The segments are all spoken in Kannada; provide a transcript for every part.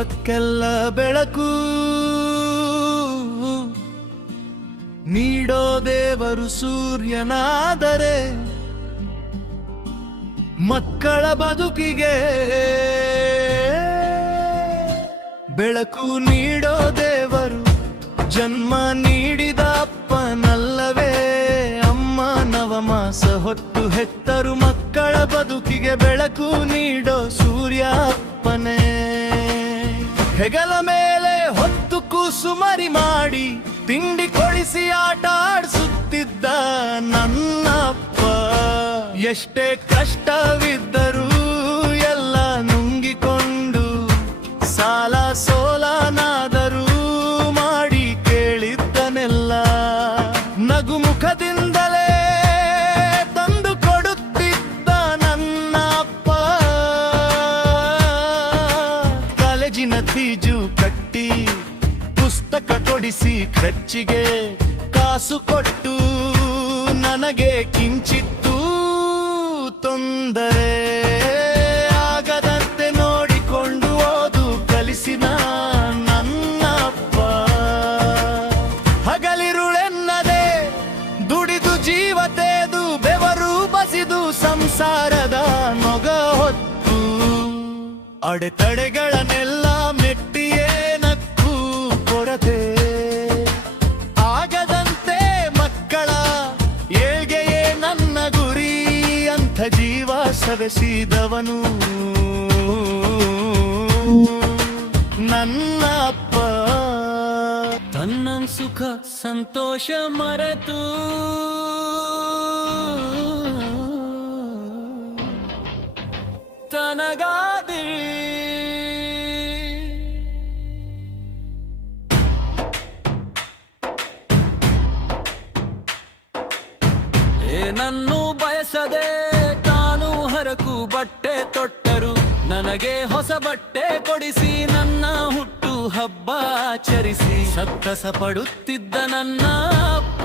ಲೋಕಕ್ಕೆಲ್ಲ ಬೆಳಕು ನೀಡೋ ದೇವರು ಸೂರ್ಯನಾದರೆ ಮಕ್ಕಳ ಬದುಕಿಗೆ ಬೆಳಕು ನೀಡೋ ದೇವರು ಜನ್ಮ ನೀಡಿದ ಅಪ್ಪನಲ್ಲವೇ ಅಮ್ಮ ನವಮಾಸ ಹೊತ್ತು ಹೆತ್ತರು ಮಕ್ಕಳ ಬದುಕಿಗೆ ಬೆಳಕು ನೀಡೋ ಸೂರ್ಯ ಅಪ್ಪನೇ ಹೆಗಲ ಮೇಲೆ ಹೊತ್ತು ಕೂಸುಮರಿ ಮಾಡಿ ತಿಂಡಿ ಕೊಡಿಸಿ ಆಟ ಆಡಿಸುತ್ತಿದ್ದ ನನ್ನ ಅಪ್ಪ ಎಷ್ಟೇ ಕಷ್ಟವಿದ್ದರೂ ಎಲ್ಲ ನುಂಗಿಕೊಂಡು ಸಾಲ ಸೋಲನಾದರೂ ಮಾಡಿ ಕೇಳಿದ್ದನೆಲ್ಲ ನಗುಮುಖದಿಂದಲೇ ತಂದು ಕೊಡುತ್ತಿದ್ದ ನನ್ನ ಅಪ್ಪ ಕಾಲೇಜಿನ ಫೀಜು ಕಟ್ಟಿ ಪುಸ್ತಕ ಕೊಡಿಸಿ ಖರ್ಚಿಗೆ ಕಾಸು ಕೊಟ್ಟು ನನಗೆ ಕಿಂಚಿತ್ತೂ ತೊಂದರೆ ಆಗದಂತೆ ನೋಡಿಕೊಂಡು ಓದು ಕಲಿಸಿದ ನನ್ನ ಅಪ್ಪ ಹಗಲಿರುಳೆನ್ನದೆ ದುಡಿದು ಜೀವ ತೇದು ಬೆವರು ಬಸಿದು ಸಂಸಾರದ ನೊಗ ಹೊತ್ತು ಅಡೆತಡೆಗಳನ್ನೆಲ್ಲ ಮೆಟ್ಟಿಯೇ ನಕ್ಕು ಕೊರತೆ ಆಗದಂತೆ ಮಕ್ಕಳ ಏಳ್ಗೆಯೇ ನನ್ನ ಗುರಿ ಅಂತ ಜೀವ ಸವೆಸಿದವನು ನನ್ನ ಅಪ್ಪ ತನ್ನ ಸುಖ ಸಂತೋಷ ಮರೆತು ತನಗಾದಿ ಏನನ್ನು ಬಯಸದೆ ತಾನು ಹರಕು ಬಟ್ಟೆ ತೊಟ್ಟರು ನನಗೆ ಹೊಸ ಬಟ್ಟೆ ಕೊಡಿಸಿ ನನ್ನ ಹುಟ್ಟು ಹಬ್ಬ ಆಚರಿಸಿ ಸಂತಸ ಪಡುತ್ತಿದ್ದ ನನ್ನ ಅಪ್ಪ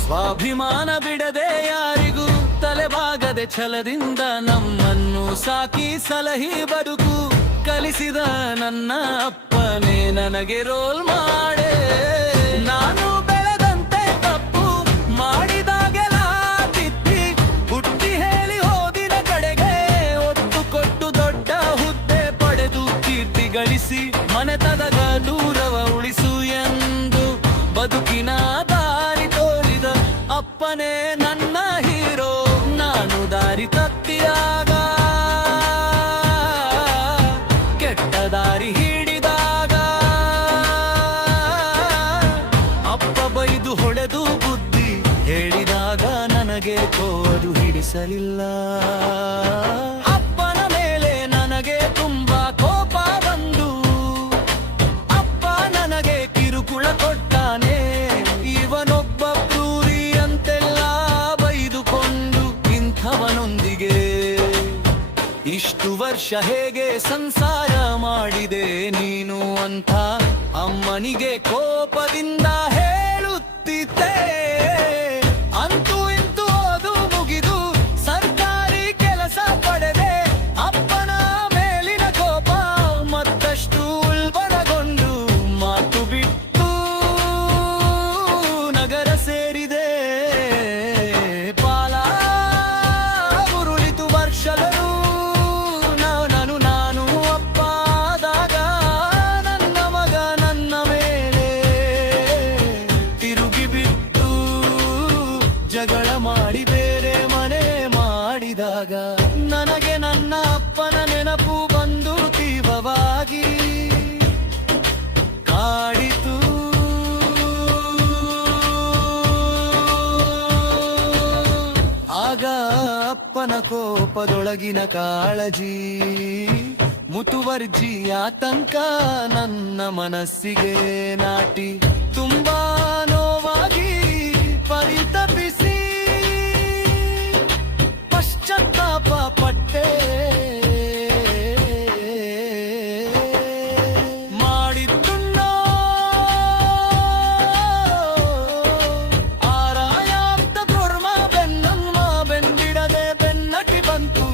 ಸ್ವಾಭಿಮಾನ ಬಿಡದೆ ಯಾರಿಗೂ ತಲೆಬಾಗದೆ ಛಲದಿಂದ ನಮ್ಮನ್ನು ಸಾಕಿ ಸಲಹಿ ಬದುಕು ಕಲಿಸಿದ ನನ್ನ ಅಪ್ಪನೇ ನನಗೆ ರೋಲ್ ಮಾಡೆ ನಾನು ಬೆಳೆದಂತೆ ತಪ್ಪು ಮಾಡಿದಾಗೆಲ್ಲ ತಿದ್ದಿ ಹುಟ್ಟಿ ಹೇಳಿ ಹೋದಿನ ಕಡೆಗೆ ಒತ್ತು ಕೊಟ್ಟು ದೊಡ್ಡ ಹುದ್ದೆ ಪಡೆದು ಕೀರ್ತಿ ಗಳಿಸಿ ಮನೆತದ ದೂರವ ಉಳಿಸು ಎಂದು ಬದುಕಿನ ದಾರಿ ತೋರಿದ ಅಪ್ಪನೇ ನನ್ನ ಹೀರೋ ನಾನು ದಾರಿ ತಪ್ಪಿದಾಗ ಕೆಟ್ಟ ದಾರಿ ಹಿಡಿದಾಗ ಅಪ್ಪ ಬೈದು ಹೊಡೆದು ಬುದ್ಧಿ ಹೇಳಿದಾಗ ನನಗೆ ಕೋದು ಹಿಡಿಸಲಿಲ್ಲ ಅಪ್ಪನ ಮೇಲೆ ನನಗೆ ತುಂಬಾ ಕೋಪ ಬಂದು ಅಪ್ಪ ನನಗೆ ಕಿರುಕುಳ ಕೊಟ್ಟಾನೆ ಇವನೊಬ್ಬ ಕ್ರೂರಿ ಅಂತೆಲ್ಲ ಬೈದುಕೊಂಡು ಇಂಥವನೊಂದಿಗೆ ಇಷ್ಟು ವರ್ಷ ಹೇಗೆ ಸಂಸಾರ ಮಾಡಿದೆ ನೀನು ಅಂತ ಅಮ್ಮನಿಗೆ ಕೋಪದಿಂದ ಹೇಳುತ್ತಿದ್ದೆ ಅಂತೂ ಇಂತೂ ಓದು ಮುಗಿದು ಸರ್ಕಾರಿ ಕೆಲಸ ಪಡೆದೆ ಅಪ್ಪನ ಮೇಲಿನ ಕೋಪ ಮತ್ತಷ್ಟು ಉಲ್ಬಣಗೊಂಡು ಮಾತು ಬಿಟ್ಟು ನಗರ ಸೇರಿದೆ ಪಾಲ ಉರುಳಿತು ವರ್ಷಗಳು ನಾನು ಅಪ್ಪ ಆದಾಗ ನನ್ನ ಮಗ ನನ್ನ ಮೇಲೆ ತಿರುಗಿ ಬಿಟ್ಟು ಜಗಳ ಮಾಡಿ ಬೇರೆ ಮನೆ ಮಾಡಿದಾಗ ನನಗೆ ನನ್ನ ಅಪ್ಪನ ನೆನಪು ಬಂದು ತೀವ್ರವಾಗಿ ಕಾಡಿತು ಆಗ ಅಪ್ಪನ ಕೋಪದೊಳಗಿನ ಕಾಳಜಿ ಮುತುವರ್ಜಿ ಆತಂಕ ನನ್ನ ಮನಸ್ಸಿಗೆ ನಾಟಿ ತುಂಬಾ ನೋವಾಗಿ ಪರಿತಪಿಸಿ ಪಶ್ಚಾತ್ತಾಪ ಪಟ್ಟೆ ಮಾಡಿದ್ದುಣ್ಣೋ ಆರಾಯ ಅಂತ ಕುರ್ಮ ಬೆನ್ನಮ್ಮ ಬೆಂದಿಡದೆ ಬೆನ್ನಟಿ ಬಂತು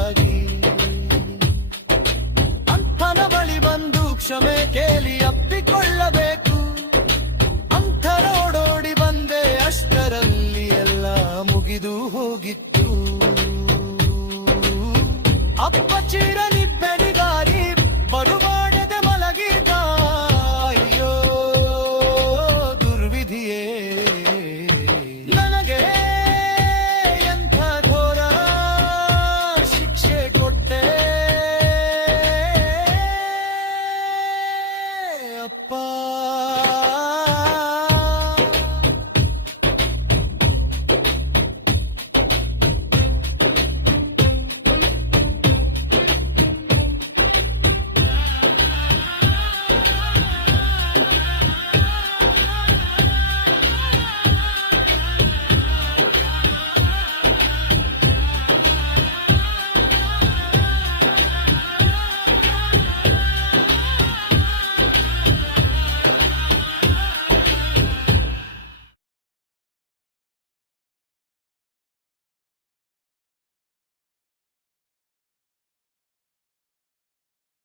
ತಪ್ಪಾಗಿ ಅಂಥನ ಬಳಿ ಬಂದು ಕ್ಷಮೆ ಕೇಳಿ ಅಪ್ಪಿಕೊಳ್ಳಬೇಕು ಅಂಥ ನೋಡೋಡಿ ಬಂದೆ ಅಷ್ಟರಲ್ಲಿ ಎಲ್ಲ ಮುಗಿದು ಹೋಗಿತ್ತು ಅಪ್ಪ ಚಿರ